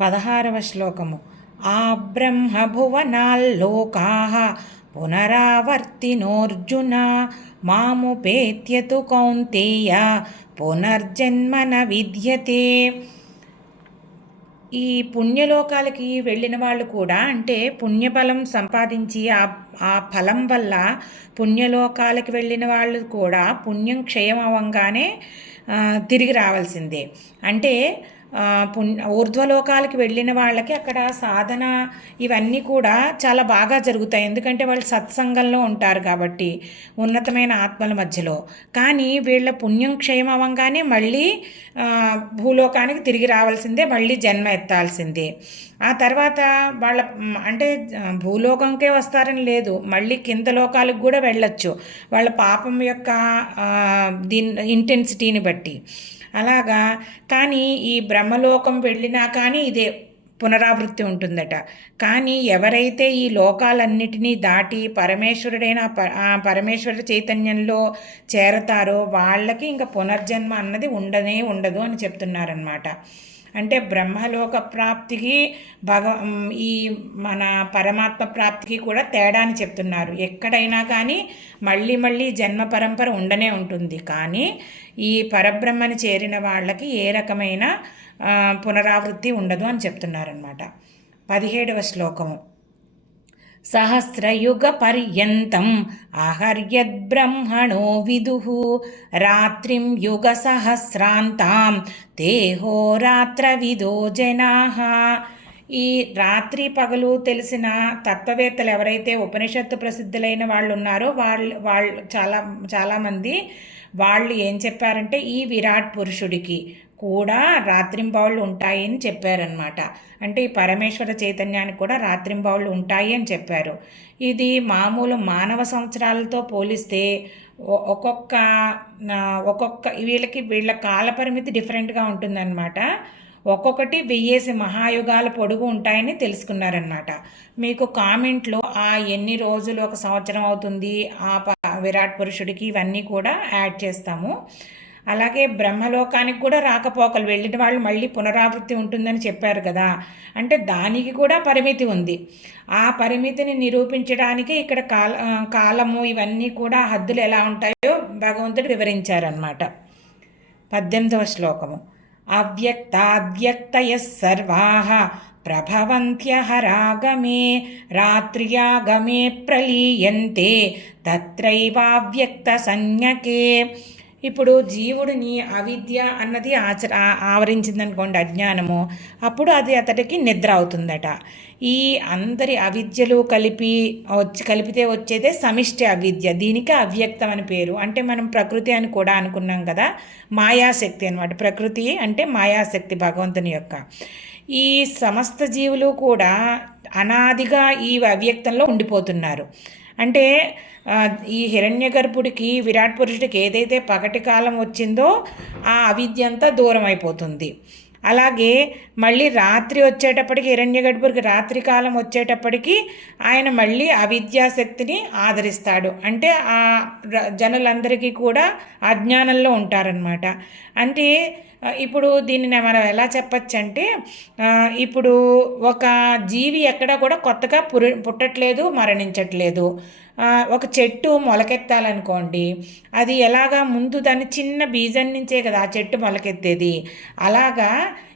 పదహారవ శ్లోకము. ఆ బ్రహ్మభువనాల్లోకా పునరావర్తినోర్జున మాముపేత్యతు కౌంతేయ పునర్జన్మన విద్యతే. ఈ పుణ్యలోకాలకి వెళ్ళిన వాళ్ళు కూడా అంటే పుణ్యఫలం సంపాదించి ఆ ఆ ఫలం వల్ల పుణ్యలోకాలకి వెళ్ళిన వాళ్ళు కూడా పుణ్యం క్షయం అవ్వగానే తిరిగి రావాల్సిందే. అంటే పుణ్య ఊర్ధ్వలోకాలకి వెళ్ళిన వాళ్ళకి అక్కడ సాధన ఇవన్నీ కూడా చాలా బాగా జరుగుతాయి. ఎందుకంటే వాళ్ళు సత్సంగంలో ఉంటారు కాబట్టి ఉన్నతమైన ఆత్మల మధ్యలో. కానీ వీళ్ళ పుణ్యం క్షయం అవ్వగానే మళ్ళీ భూలోకానికి తిరిగి రావాల్సిందే మళ్ళీ జన్మ ఎత్తాల్సిందే. ఆ తర్వాత వాళ్ళ అంటే భూలోకంకే వస్తారని లేదు. మళ్ళీ కింద లోకాలకు కూడా వెళ్ళొచ్చు. వాళ్ళ పాపం యొక్క దీని ఇంటెన్సిటీని బట్టి. అలాగా. కానీ ఈ బ్రహ్మలోకం వెళ్ళినా కానీ ఇదే పునరావృత్తి ఉంటుందట. కానీ ఎవరైతే ఈ లోకాలన్నిటినీ దాటి పరమేశ్వరుడైన పరమేశ్వర చైతన్యంలో చేరతారో వాళ్ళకి ఇంకా పునర్జన్మ అన్నది ఉండనే ఉండదు అని చెప్తున్నారనమాట అంటే బ్రహ్మలోక ప్రాప్తికి భగ ఈ మన పరమాత్మ ప్రాప్తికి కూడా తేడా అని చెప్తున్నారు. ఎక్కడైనా కానీ మళ్ళీ మళ్ళీ జన్మ పరంపర ఉండనే ఉంటుంది. కానీ ఈ పరబ్రహ్మని చేరిన వాళ్ళకి ఏ రకమైన పునరావృత్తి ఉండదు అని చెప్తున్నారనమాట పదిహేడవ శ్లోకము. సహస్రయుగపర్యంతం పర్యంతం ఆహర్యద్బ్రహ్మణో విదుః. రాత్రిం యుగ సహస్రాంతాం తేహోరాత్ర ఈ రాత్రి పగలు తెలిసిన తత్వవేత్తలు ఎవరైతే ఉపనిషత్తు ప్రసిద్ధులైన వాళ్ళు ఉన్నారో వాళ్ళు వాళ్ళు చాలా చాలామంది వాళ్ళు ఏం చెప్పారంటే ఈ విరాట్ పురుషుడికి కూడా రాత్రింబావుళ్ళు ఉంటాయి అని చెప్పారనమాట అంటే ఈ పరమేశ్వర చైతన్యానికి కూడా రాత్రింబావుళ్ళు ఉంటాయి అని చెప్పారు. ఇది మామూలు మానవ సంవత్సరాలతో పోలిస్తే ఒ- ఒక్కొక్క ఒక్కొక్క వీళ్ళకి వీళ్ళ కాల పరిమితి డిఫరెంట్గా ఉంటుందన్నమాట. ఒక్కొక్కటి వెయ్యేసి మహాయుగాల పొడుగు ఉంటాయని తెలుసుకున్నారనమాట మీకు కామెంట్లో ఆ ఎన్ని రోజులు ఒక సంవత్సరం అవుతుంది? ఆ విరాట్ పురుషుడికి ఇవన్నీ కూడా యాడ్ చేస్తాము. అలాగే బ్రహ్మలోకానికి కూడా రాకపోకలు వెళ్ళిన వాళ్ళు మళ్ళీ పునరావృత్తి ఉంటుందని చెప్పారు కదా. అంటే దానికి కూడా పరిమితి ఉంది. ఆ పరిమితిని నిరూపించడానికి ఇక్కడ కాల కాలము ఇవన్నీ కూడా హద్దులు ఎలా ఉంటాయో భగవంతుడు వివరించారనమాట పద్దెనిమిదవ శ్లోకము. अव्यक्ताव्यक्तयः सर्वाः। प्रभवन्त्यहरागमे रात्र्यागमे प्रलीयन्ते। तत्रैवाव्यक्तसंज्ञके ఇప్పుడు జీవుడిని అవిద్య అన్నది ఆచర ఆవరించిందనుకోండి అజ్ఞానము అప్పుడు అది అతడికి నిద్ర అవుతుందట. ఈ అందరి అవిద్యలు కలిపి వచ్చి కలిపితే వచ్చేదే సమిష్టి అవిద్య దీనికి అవ్యక్తం అని పేరు. అంటే మనం ప్రకృతి అని కూడా అనుకున్నాం కదా మాయాశక్తి అనమాట ప్రకృతి అంటే మాయాశక్తి భగవంతుని యొక్క. ఈ సమస్త జీవులు కూడా అనాదిగా ఈ అవ్యక్తంలో ఉండిపోతున్నారు. అంటే ఈ హిరణ్య గర్భుడికి విరాట్ పురుషుడికి ఏదైతే పగటి కాలం వచ్చిందో ఆ అవిద్య అంతా దూరం అయిపోతుంది అలాగే మళ్ళీ రాత్రి వచ్చేటప్పటికి హిరణ్య రాత్రి కాలం వచ్చేటప్పటికి ఆయన మళ్ళీ అవిద్యాశక్తిని ఆదరిస్తాడు. అంటే ఆ ర- జనులందరికీ కూడా అజ్ఞానంలో ఉంటారనమాట అంటే ఇప్పుడు దీనిని మనం ఎలా చెప్పచ్చు అంటే ఇప్పుడు ఒక జీవి ఎక్కడా కూడా కొత్తగా పురు పుట్టట్లేదు మరణించట్లేదు. ఒక చెట్టు మొలకెత్తాలనుకోండి అది ఎలాగా ముందు దాని చిన్న బీజం నుంచే కదా ఆ చెట్టు మొలకెత్తేది. అలాగా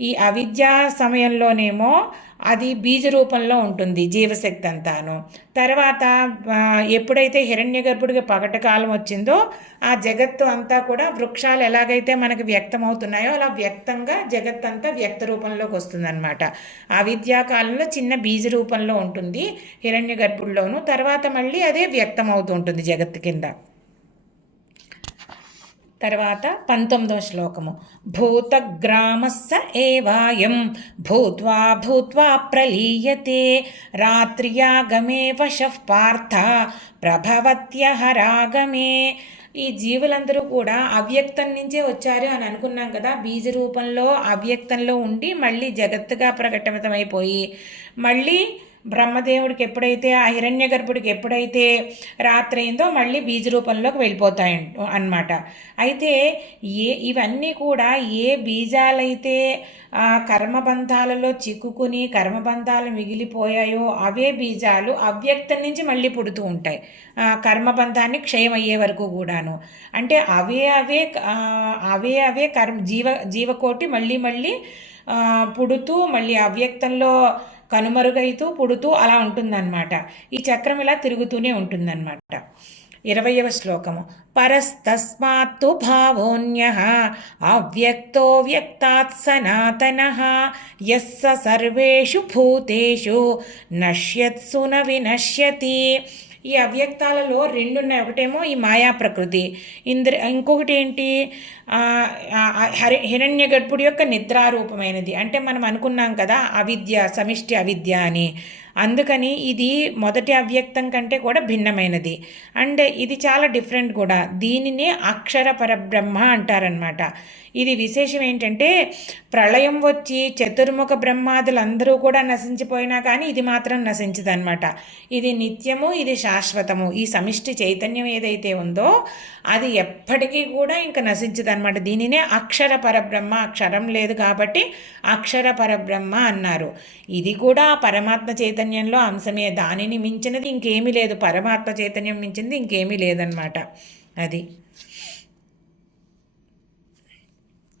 ఈ అవిద్యా సమయంలోనేమో అది బీజ రూపంలో ఉంటుంది జీవశక్తి అంతాను తర్వాత ఎప్పుడైతే హిరణ్య గర్భుడికి పగట కాలం వచ్చిందో ఆ జగత్తు అంతా కూడా వృక్షాలు ఎలాగైతే మనకి వ్యక్తం అవుతున్నాయో అలా వ్యక్తంగా జగత్ అంతా వ్యక్త రూపంలోకి వస్తుందన్నమాట. ఆ విద్యా కాలంలో చిన్న బీజ రూపంలో ఉంటుంది హిరణ్య గర్భుడిలోను తర్వాత మళ్ళీ అదే వ్యక్తం అవుతూ ఉంటుంది జగత్తు కింద. తర్వాత పంతొమ్మిదవ శ్లోకము. భూతగ్రామస్స ఏవాయం భూత్వా భూత్వా ప్రలీయతే రాత్రియాగమే వశః పార్థ ప్రభవత్యహరాగమే. ఈ జీవులందరూ కూడా అవ్యక్తం నుంచే వచ్చారు అని అనుకున్నాం కదా. బీజ రూపంలో అవ్యక్తంలో ఉండి మళ్ళీ జగత్తుగా ప్రకటితమైపోయి మళ్ళీ బ్రహ్మదేవుడికి ఎప్పుడైతే ఆ హిరణ్య గర్భుడికి ఎప్పుడైతే రాత్రి అయిందో మళ్ళీ బీజ రూపంలోకి వెళ్ళిపోతాయి అన్నమాట. అయితే ఏ ఇవన్నీ కూడా ఏ బీజాలైతే కర్మబంధాలలో చిక్కుకుని కర్మబంధాలు మిగిలిపోయాయో అవే బీజాలు అవ్యక్తం నుంచి మళ్ళీ పుడుతూ ఉంటాయి. కర్మబంధాన్ని క్షయం అయ్యే వరకు కూడాను. అంటే అవే అవే అవే అవే కర్మ జీవ జీవకోటి మళ్ళీ మళ్ళీ పుడుతూ మళ్ళీ అవ్యక్తంలో కనుమరుగైతూ పుడుతూ అలా ఉంటుందన్నమాట. ఈ చక్రం ఇలా తిరుగుతూనే ఉంటుందన్నమాట. ఇరవయవ శ్లోకము. పరస్తస్మాత్తు భావోన్య అవ్యక్తో వ్యక్తాత్ సనాతన యస్స సర్వేషు భూతేషు నశ్యత్సు న వినశ్యతి ఈ అవ్యక్తాలలో రెండు ఉన్నాయి ఒకటేమో ఈ మాయా ప్రకృతి. ఇంద్ర ఇంకొకటి ఏంటి హరి హిరణ్య గర్భుడి యొక్క నిద్రారూపమైనది. అంటే మనం అనుకున్నాం కదా అవిద్య సమిష్టి అవిద్య అని. అందుకని ఇది మొదటి అవ్యక్తం కంటే కూడా భిన్నమైనది. అండ్ ఇది చాలా డిఫరెంట్ కూడా. దీనిని అక్షర పరబ్రహ్మ అంటారనమాట ఇది విశేషం ఏంటంటే ప్రళయం వచ్చి చతుర్ముఖ బ్రహ్మాదులందరూ కూడా నశించిపోయినా కానీ ఇది మాత్రం నశించదనమాట ఇది నిత్యము ఇది శాశ్వతము. ఈ సమిష్టి చైతన్యం ఏదైతే ఉందో అది ఎప్పటికీ కూడా ఇంకా నశించదనమాట దీనినే అక్షర పరబ్రహ్మ అక్షరం లేదు కాబట్టి అక్షర పరబ్రహ్మ అన్నారు. ఇది కూడా పరమాత్మ చైతన్యంలో అంశమే. దానిని మించినది ఇంకేమీ లేదు. పరమాత్మ చైతన్యం మించింది ఇంకేమీ లేదనమాట అది.